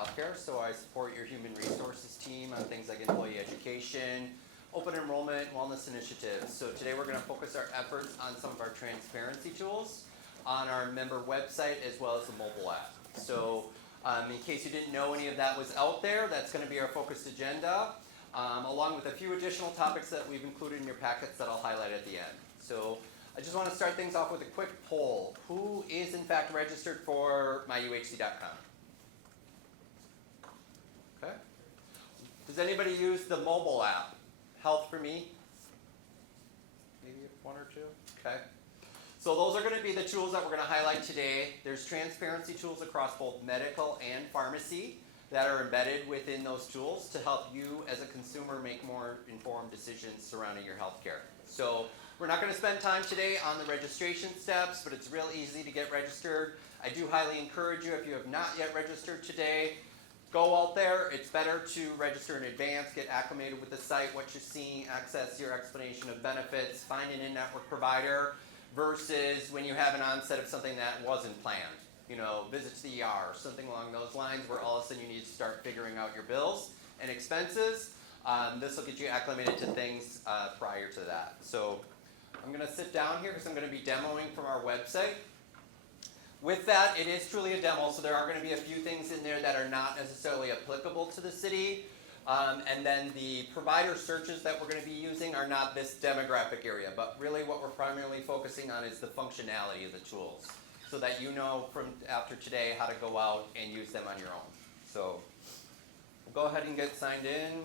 Healthcare, so I support your human resources team on things like employee education, open enrollment, wellness initiatives. So today we're going to focus our efforts on some of our transparency tools on our member website as well as the mobile app. So in case you didn't know any of that was out there, that's going to be our focused agenda, along with a few additional topics that we've included in your packets that I'll highlight at the end. So I just want to start things off with a quick poll. Who is in fact registered for myuhc.com? Okay. Does anybody use the mobile app? Health for Me? Maybe one or two? Okay. So those are going to be the tools that we're going to highlight today. There's transparency tools across both medical and pharmacy that are embedded within those tools to help you as a consumer make more informed decisions surrounding your healthcare. So we're not going to spend time today on the registration steps, but it's real easy to get registered. I do highly encourage you, if you have not yet registered today, go out there. It's better to register in advance, get acclimated with the site, what you're seeing, access your explanation of benefits, find an in-network provider, versus when you have an onset of something that wasn't planned. You know, visit to the ER, something along those lines, where all of a sudden you need to start figuring out your bills and expenses. This will get you acclimated to things prior to that. So I'm going to sit down here because I'm going to be demoing from our website. With that, it is truly a demo, so there are going to be a few things in there that are not necessarily applicable to the city. And then the provider searches that we're going to be using are not this demographic area, but really what we're primarily focusing on is the functionality of the tools, so that you know from after today how to go out and use them on your own. So we'll go ahead and get signed in.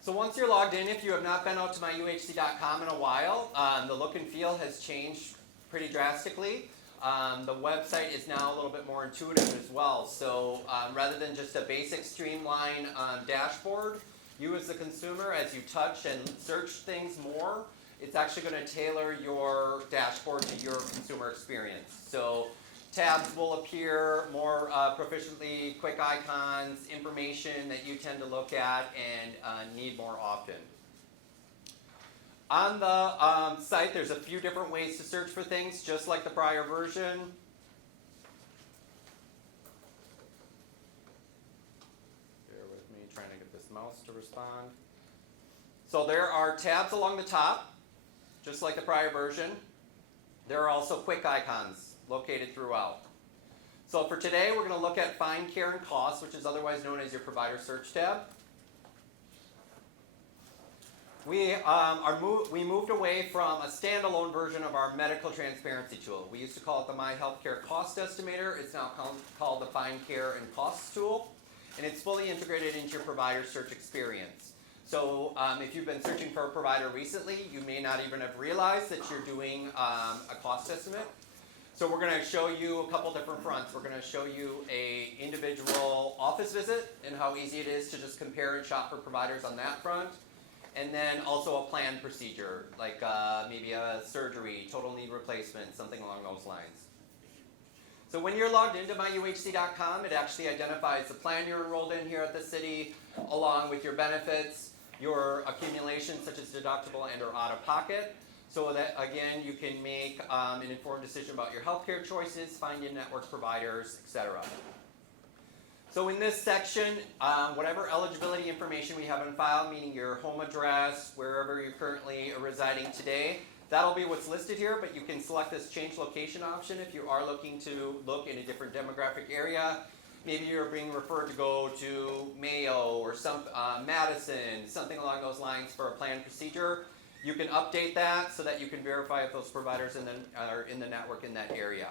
So once you're logged in, if you have not been out to myuhc.com in a while, the look and feel has changed pretty drastically. The website is now a little bit more intuitive as well. So rather than just a basic streamline dashboard, you as the consumer, as you touch and search things more, it's actually going to tailor your dashboard to your consumer experience. So tabs will appear more proficiently, quick icons, information that you tend to look at and need more often. On the site, there's a few different ways to search for things, just like the prior version. Bear with me, trying to get this mouse to respond. So there are tabs along the top, just like the prior version. There are also quick icons located throughout. So for today, we're going to look at Find, Care, and Costs, which is otherwise known as your Provider Search tab. We moved away from a standalone version of our medical transparency tool. We used to call it the My Healthcare Cost Estimator. It's now called the Find, Care, and Costs tool, and it's fully integrated into your provider search experience. So if you've been searching for a provider recently, you may not even have realized that you're doing a cost estimate. So we're going to show you a couple different fronts. We're going to show you an individual office visit and how easy it is to just compare and shop for providers on that front. And then also a planned procedure, like maybe a surgery, total knee replacement, something along those lines. So when you're logged into myuhc.com, it actually identifies the plan you're enrolled in here at the city, along with your benefits, your accumulations such as deductible and or out-of-pocket, so that, again, you can make an informed decision about your healthcare choices, find in-network providers, etc. So in this section, whatever eligibility information we have on file, meaning your home address, wherever you're currently residing today, that'll be what's listed here, but you can select this change location option if you are looking to look in a different demographic area. Maybe you're being referred to go to Mayo or Madison, something along those lines for a planned procedure. You can update that so that you can verify if those providers are in the network in that area.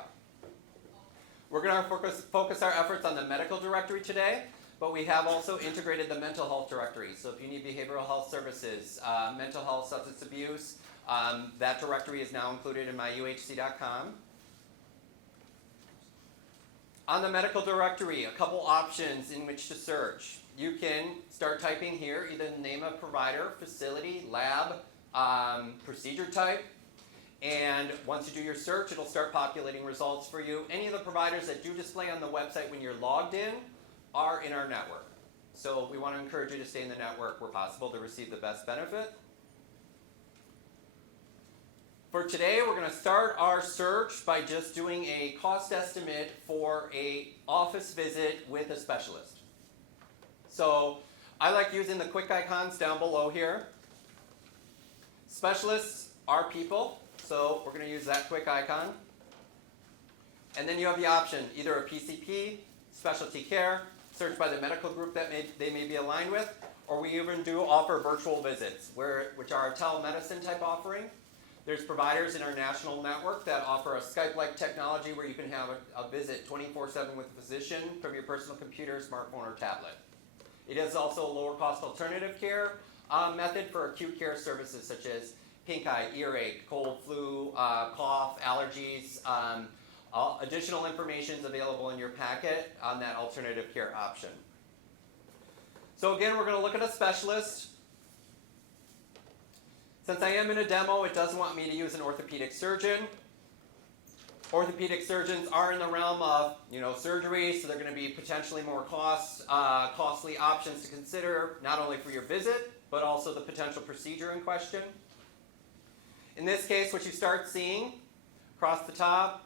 We're going to focus our efforts on the medical directory today, but we have also integrated the mental health directory. So if you need behavioral health services, mental health, substance abuse, that directory is now included in myuhc.com. On the medical directory, a couple options in which to search. You can start typing here either the name of provider, facility, lab, procedure type, and once you do your search, it'll start populating results for you. Any of the providers that do display on the website when you're logged in are in our network. So we want to encourage you to stay in the network where possible to receive the best benefit. For today, we're going to start our search by just doing a cost estimate for a office visit with a specialist. So I like using the quick icons down below here. Specialists are people, so we're going to use that quick icon. And then you have the option, either a PCP, specialty care, search by the medical group that they may be aligned with, or we even do offer virtual visits, which are a telemedicine type offering. There's providers in our national network that offer a Skype-like technology where you can have a visit 24/7 with a physician from your personal computer, smartphone, or tablet. It is also a lower cost alternative care method for acute care services such as pink eye, earache, cold, flu, cough, allergies. Additional information is available in your packet on that alternative care option. So again, we're going to look at a specialist. Since I am in a demo, it does want me to use an orthopedic surgeon. Orthopedic surgeons are in the realm of, surgery, so they're going to be potentially more costly options to consider, not only for your visit, but also the potential procedure in question. In this case, what you start seeing across the top,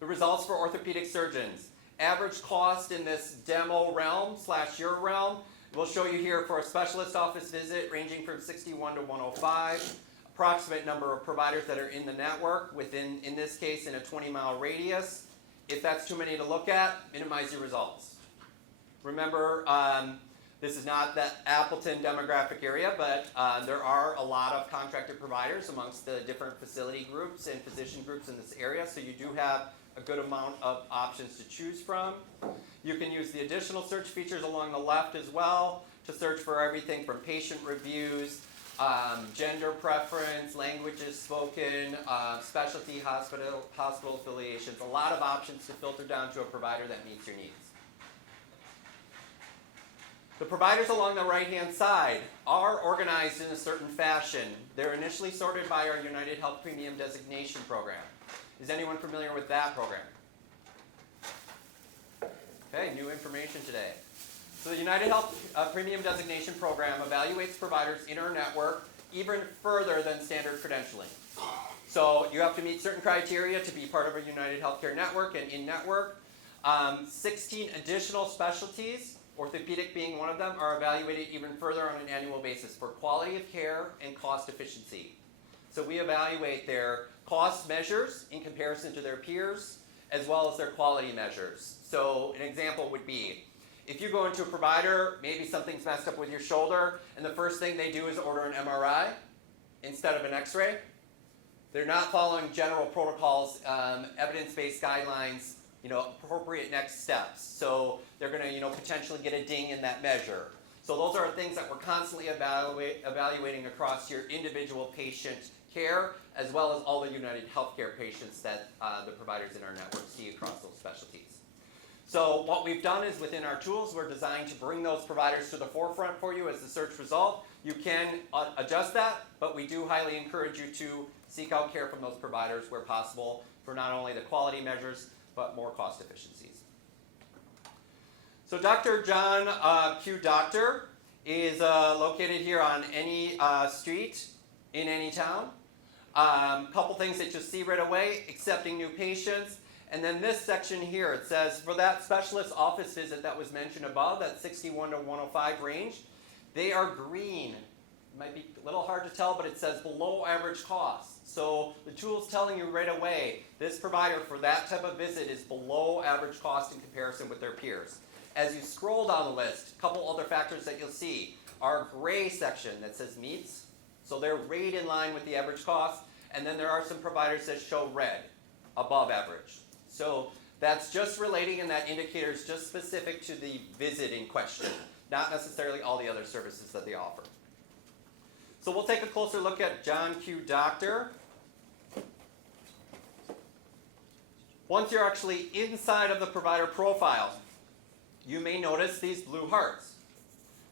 the results for orthopedic surgeons. Average cost in this demo realm / your realm, we'll show you here for a specialist office visit ranging from 61 to 105. Approximate number of providers that are in the network within, in this case, in a 20-mile radius. If that's too many to look at, minimize your results. Remember, this is not the Appleton demographic area, but there are a lot of contracted providers amongst the different facility groups and physician groups in this area, so you do have a good amount of options to choose from. You can use the additional search features along the left as well to search for everything from patient reviews, gender preference, languages spoken, specialty hospital affiliations, a lot of options to filter down to a provider that meets your needs. The providers along the right-hand side are organized in a certain fashion. They're initially sorted by our United Health Premium Designation Program. Is anyone familiar with that program? Okay, new information today. So the United Health Premium Designation Program evaluates providers in our network even further than standard credentialing. So you have to meet certain criteria to be part of a United Healthcare network and in-network. 16 additional specialties, orthopedic being one of them, are evaluated even further on an annual basis for quality of care and cost efficiency. So we evaluate their cost measures in comparison to their peers, as well as their quality measures. So an example would be, if you go into a provider, maybe something's messed up with your shoulder, and the first thing they do is order an MRI instead of an X-ray. They're not following general protocols, evidence-based guidelines, appropriate next steps. So they're going to, potentially get a ding in that measure. So those are things that we're constantly evaluating across your individual patient care, as well as all the United Healthcare patients that the providers in our network see across those specialties. So what we've done is within our tools, we're designed to bring those providers to the forefront for you as the search result. You can adjust that, but we do highly encourage you to seek out care from those providers where possible for not only the quality measures, but more cost efficiencies. So Dr. John Q. Doctor is located here on any street in any town. Couple things that you'll see right away, accepting new patients. And then this section here, it says for that specialist office visit that was mentioned above, that 61 to 105 range, they are green. It might be a little hard to tell, but it says below average cost. So the tool's telling you right away, this provider for that type of visit is below average cost in comparison with their peers. As you scroll down the list, a couple other factors that you'll see. Our gray section that says meets, so they're right in line with the average cost. And then there are some providers that show red, above average. So that's just relating, and that indicator is just specific to the visit in question, not necessarily all the other services that they offer. So we'll take a closer look at John Q. Doctor. Once you're actually inside of the provider profile, you may notice these blue hearts.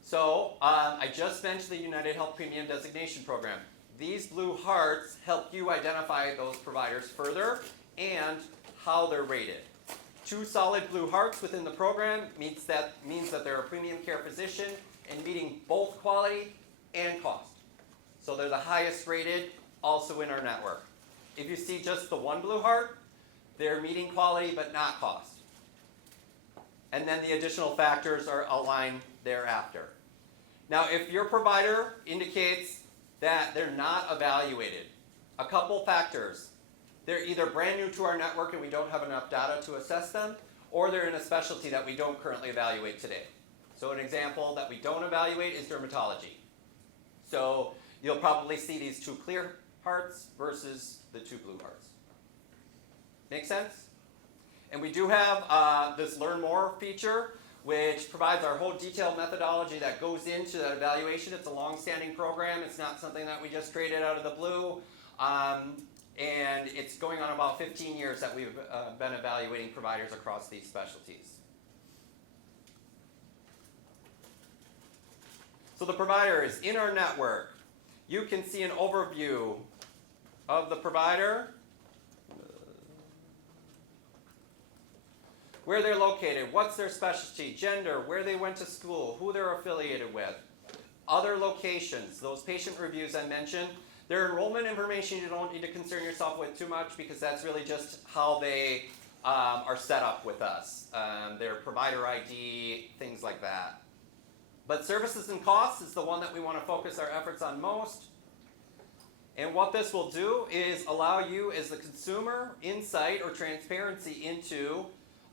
So I just mentioned the United Health Premium Designation Program. These blue hearts help you identify those providers further and how they're rated. 2 solid blue hearts within the program means that they're a premium care physician and meeting both quality and cost. So they're the highest rated also in our network. If you see just the one blue heart, they're meeting quality but not cost. And then the additional factors are outlined thereafter. Now, if your provider indicates that they're not evaluated, a couple factors. They're either brand new to our network and we don't have enough data to assess them, or they're in a specialty that we don't currently evaluate today. So an example that we don't evaluate is dermatology. So you'll probably see these two clear hearts versus the two blue hearts. Make sense? And we do have this Learn More feature, which provides our whole detailed methodology that goes into that evaluation. It's a long-standing program. It's not something that we just created out of the blue. And it's going on about 15 years that we've been evaluating providers across these specialties. So the provider is in our network. You can see an overview of the provider, where they're located, what's their specialty, gender, where they went to school, who they're affiliated with, other locations, those patient reviews I mentioned. Their enrollment information you don't need to concern yourself with too much because that's really just how they are set up with us. Their provider ID, things like that. But services and costs is the one that we want to focus our efforts on most. And what this will do is allow you as the consumer insight or transparency into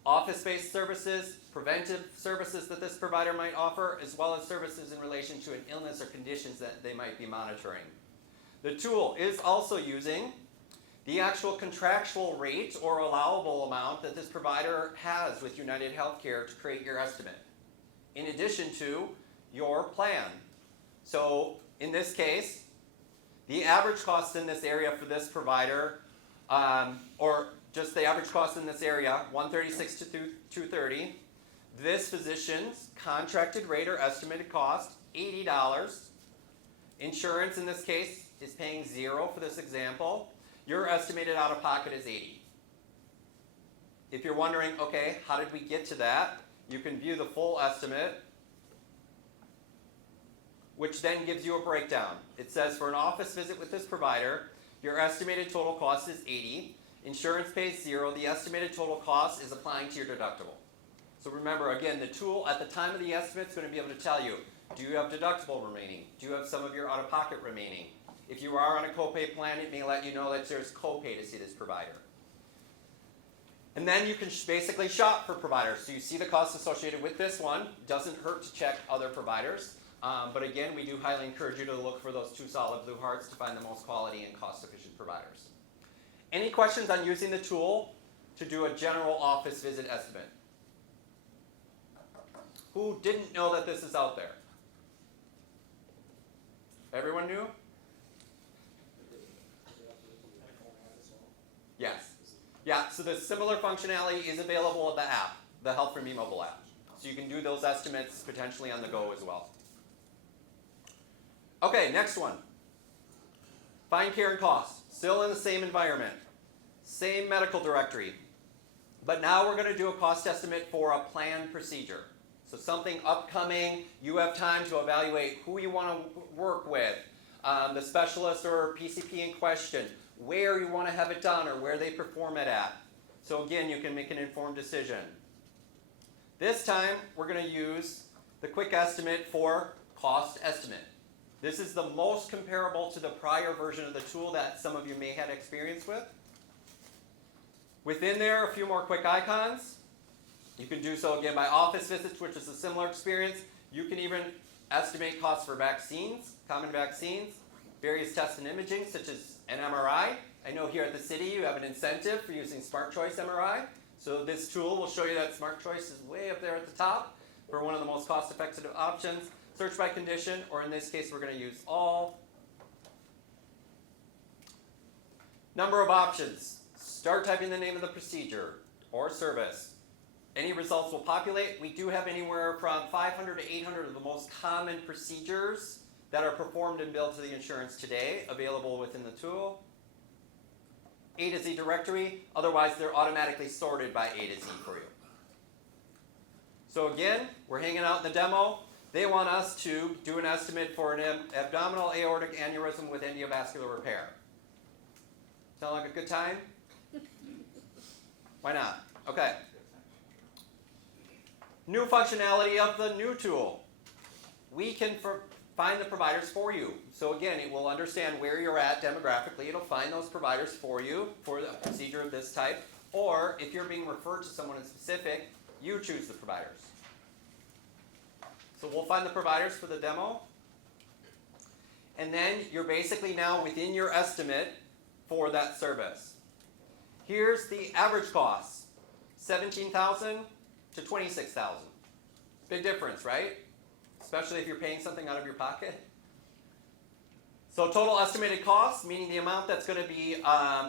office-based services, preventive services that this provider might offer, as well as services in relation to an illness or conditions that they might be monitoring. The tool is also using the actual contractual rate or allowable amount that this provider has with United Healthcare to create your estimate, in addition to your plan. So in this case, the average cost in this area for this provider, or just the average cost in this area, $136 to $230. This physician's contracted rate or estimated cost, $80. Insurance in this case is paying $0 for this example. Your estimated out-of-pocket is $80. If you're wondering, okay, how did we get to that? You can view the full estimate, which then gives you a breakdown. It says for an office visit with this provider, your estimated total cost is $80. Insurance pays $0. The estimated total cost is applying to your deductible. So remember, again, the tool at the time of the estimate is going to be able to tell you, do you have deductible remaining? Do you have some of your out-of-pocket remaining? If you are on a copay plan, it may let you know that there's copay to see this provider. And then you can basically shop for providers. So you see the costs associated with this one. Doesn't hurt to check other providers. But again, we do highly encourage you to look for those two solid blue hearts to find the most quality and cost-efficient providers. Any questions on using the tool to do a general office visit estimate? Who didn't know that this is out there? Everyone knew? Yes. Yeah, so the similar functionality is available in the app, the Health for Me mobile app. So you can do those estimates potentially on the go as well. Okay, next one. Find care and cost. Still in the same environment. Same medical directory. But now we're going to do a cost estimate for a planned procedure. So something upcoming, you have time to evaluate who you want to work with, the specialist or PCP in question, where you want to have it done or where they perform it at. So again, you can make an informed decision. This time, we're going to use the quick estimate for cost estimate. This is the most comparable to the prior version of the tool that some of you may have experience with. Within there, a few more quick icons. You can do so again by office visits, which is a similar experience. You can even estimate costs for vaccines, common vaccines, various tests and imaging, such as an MRI. I know here at the city you have an incentive for using Smart Choice MRI. So this tool will show you that Smart Choice is way up there at the top for one of the most cost-effective options. Search by condition, or in this case, we're going to use all. Number of options. Start typing the name of the procedure or service. Any results will populate. We do have anywhere from 500 to 800 of the most common procedures that are performed and billed to the insurance today, available within the tool. A to Z directory, otherwise they're automatically sorted by A to Z for you. So again, we're hanging out in the demo. They want us to do an estimate for an abdominal aortic aneurysm with endovascular repair. Smell like a good time? Why not? Okay. New functionality of the new tool. We can find the providers for you. So again, it will understand where you're at demographically. It'll find those providers for you for a procedure of this type. Or if you're being referred to someone in specific, you choose the providers. So we'll find the providers for the demo. And then you're basically now within your estimate for that service. Here's the average cost, $17,000 to $26,000. Big difference, right? Especially if you're paying something out of your pocket. So total estimated cost, meaning the amount that's going to be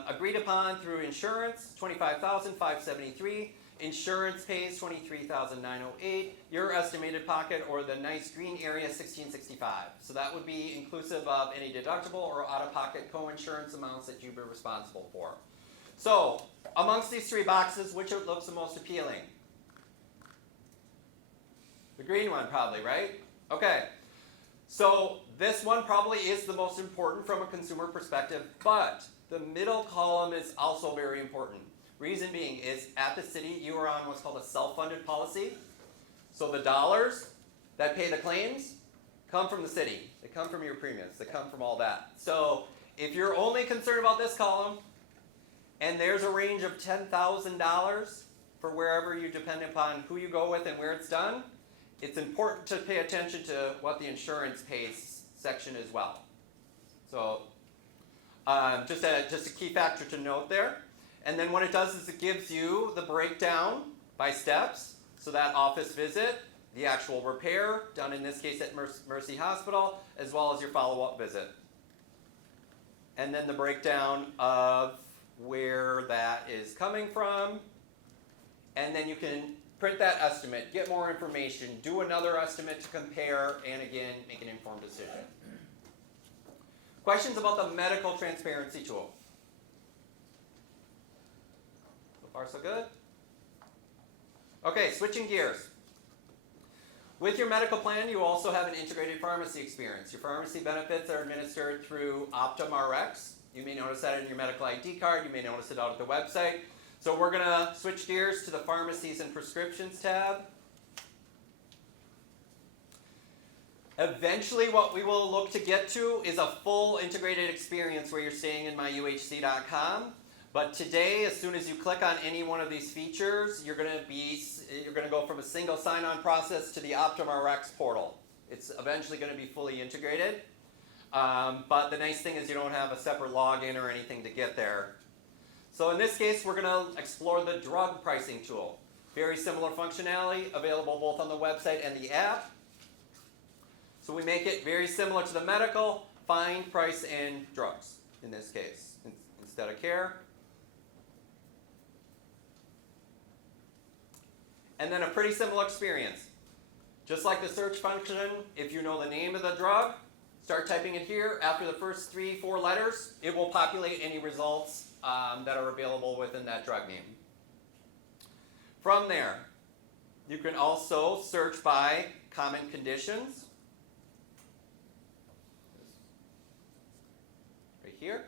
agreed upon through insurance, $25,573. Insurance pays $23,908. Your estimated pocket, or the nice green area, $1,665. So that would be inclusive of any deductible or out-of-pocket co-insurance amounts that you'd be responsible for. So amongst these three boxes, which looks the most appealing? The green one probably, right? Okay. So this one probably is the most important from a consumer perspective, but the middle column is also very important. Reason being is at the city you are on what's called a self-funded policy. So the dollars that pay the claims come from the city. They come from your premiums. They come from all that. So if you're only concerned about this column, and there's a range of $10,000 for wherever you depend upon who you go with and where it's done, it's important to pay attention to what the insurance pays section as well. So just a key factor to note there. And then what it does is it gives you the breakdown by steps. So that office visit, the actual repair, done in this case at Mercy Hospital, as well as your follow-up visit. And then the breakdown of where that is coming from. And then you can print that estimate, get more information, do another estimate to compare, and again, make an informed decision. Questions about the medical transparency tool? So far, so good? Okay, switching gears. With your medical plan, you also have an integrated pharmacy experience. Your pharmacy benefits are administered through Optum Rx. You may notice that in your medical ID card. You may notice it out at the website. So we're going to switch gears to the Pharmacies and Prescriptions tab. Eventually what we will look to get to is a full integrated experience where you're staying in myuhc.com. But today, as soon as you click on any one of these features, you're going to go from a single sign-on process to the Optum Rx portal. It's eventually going to be fully integrated. But the nice thing is you don't have a separate login or anything to get there. So in this case, we're going to explore the drug pricing tool. Very similar functionality, available both on the website and the app. So we make it very similar to the medical, find, price, and drugs in this case, instead of care. And then a pretty similar experience. Just like the search function, if you know the name of the drug, start typing it here. After the first 3-4 letters, it will populate any results that are available within that drug name. From there, you can also search by common conditions. Right here.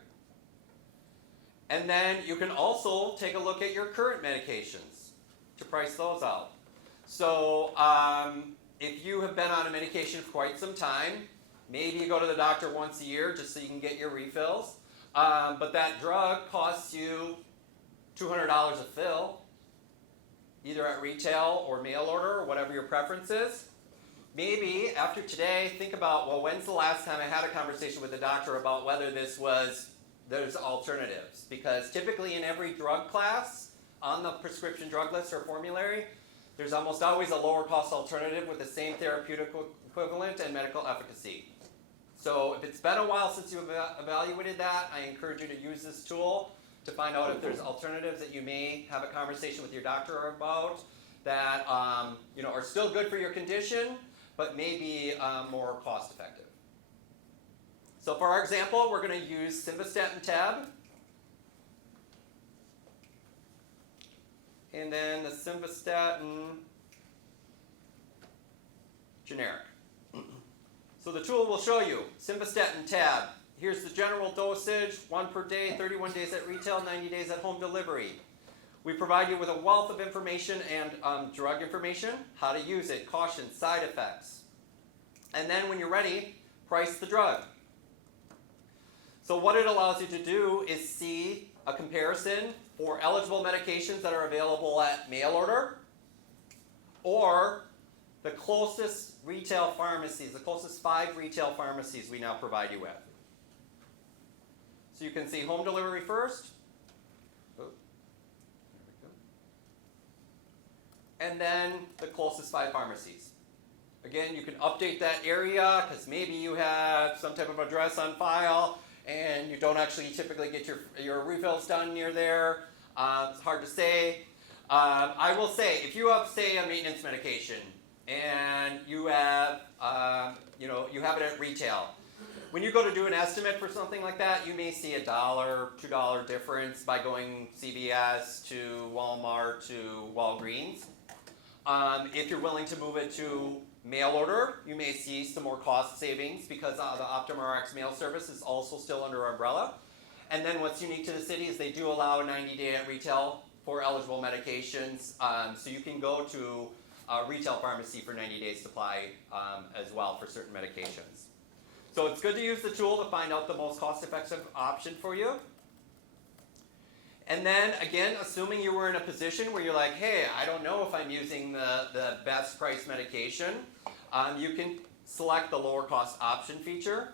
And then you can also take a look at your current medications to price those out. So if you have been on a medication for quite some time, maybe you go to the doctor once a year just so you can get your refills. But that drug costs you $200 a fill, either at retail or mail order or whatever your preference is. Maybe after today, think about, well, when's the last time I had a conversation with the doctor about whether there's alternatives? Because typically in every drug class on the prescription drug list or formulary, there's almost always a lower cost alternative with the same therapeutic equivalent and medical efficacy. So if it's been a while since you've evaluated that, I encourage you to use this tool to find out if there's alternatives that you may have a conversation with your doctor about that are still good for your condition, but may be more cost effective. So for our example, we're going to use simvastatin tab. And then the simvastatin generic. So the tool will show you simvastatin tab. here's the general dosage, 1 per day, 31 days at retail, 90 days at home delivery. We provide you with a wealth of information and drug information, how to use it, caution, side effects. And then when you're ready, price the drug. So what it allows you to do is see a comparison for eligible medications that are available at mail order or the closest retail pharmacies, the closest 5 retail pharmacies we now provide you with. So you can see home delivery first. Oh, there we go. And then the closest 5 pharmacies. Again, you can update that area because maybe you have some type of address on file and you don't actually typically get your refills done near there. It's hard to say. I will say, if you have, say, a maintenance medication and you have, you have it at retail, when you go to do an estimate for something like that, you may see $1, $2 difference by going CVS to Walmart to Walgreens. If you're willing to move it to mail order, you may see some more cost savings because the OptumRx mail service is also still under our umbrella. And then what's unique to the city is they do allow a 90-day at retail for eligible medications. So you can go to a retail pharmacy for 90 days supply as well for certain medications. So it's good to use the tool to find out the most cost-effective option for you. And then, again, assuming you were in a position where you're like, hey, I don't know if I'm using the best price medication, you can select the lower cost option feature.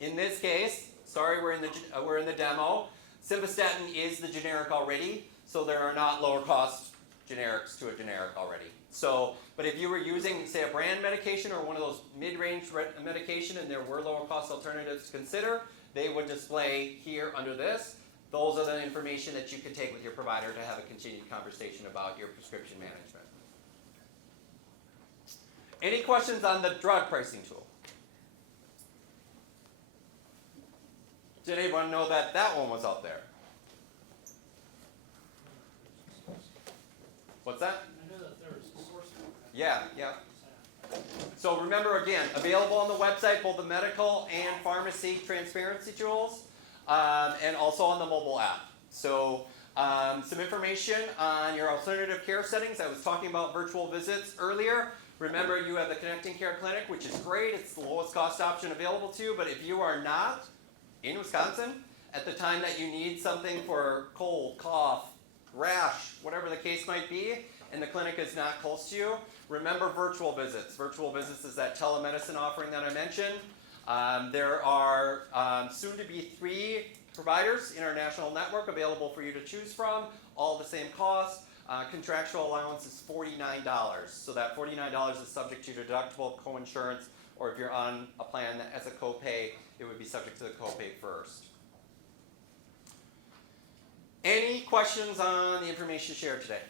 In this case, sorry, we're in the demo. Simvastatin is the generic already, so there are not lower cost generics to a generic already. So, but if you were using, say, a brand medication or one of those mid-range medication and there were lower cost alternatives to consider, they would display here under this. Those are the information that you can take with your provider to have a continued conversation about your prescription management. Any questions on the drug pricing tool? Did anyone know that that one was out there? What's that? I know that there's a source. Yeah. So remember, again, available on the website, both the medical and pharmacy transparency tools, and also on the mobile app. So some information on your alternative care settings. I was talking about virtual visits earlier. Remember, you have the Connecting Care Clinic, which is great. It's the lowest cost option available to you. But if you are not in Wisconsin at the time that you need something for cold, cough, rash, whatever the case might be, and the clinic is not close to you, remember virtual visits. Virtual visits is that telemedicine offering that I mentioned. There are soon to be 3 providers in our national network available for you to choose from, all the same cost. Contractual allowance is $49. So that $49 is subject to deductible, coinsurance, or if you're on a plan that has a copay, it would be subject to the copay first. Any questions on the information shared today?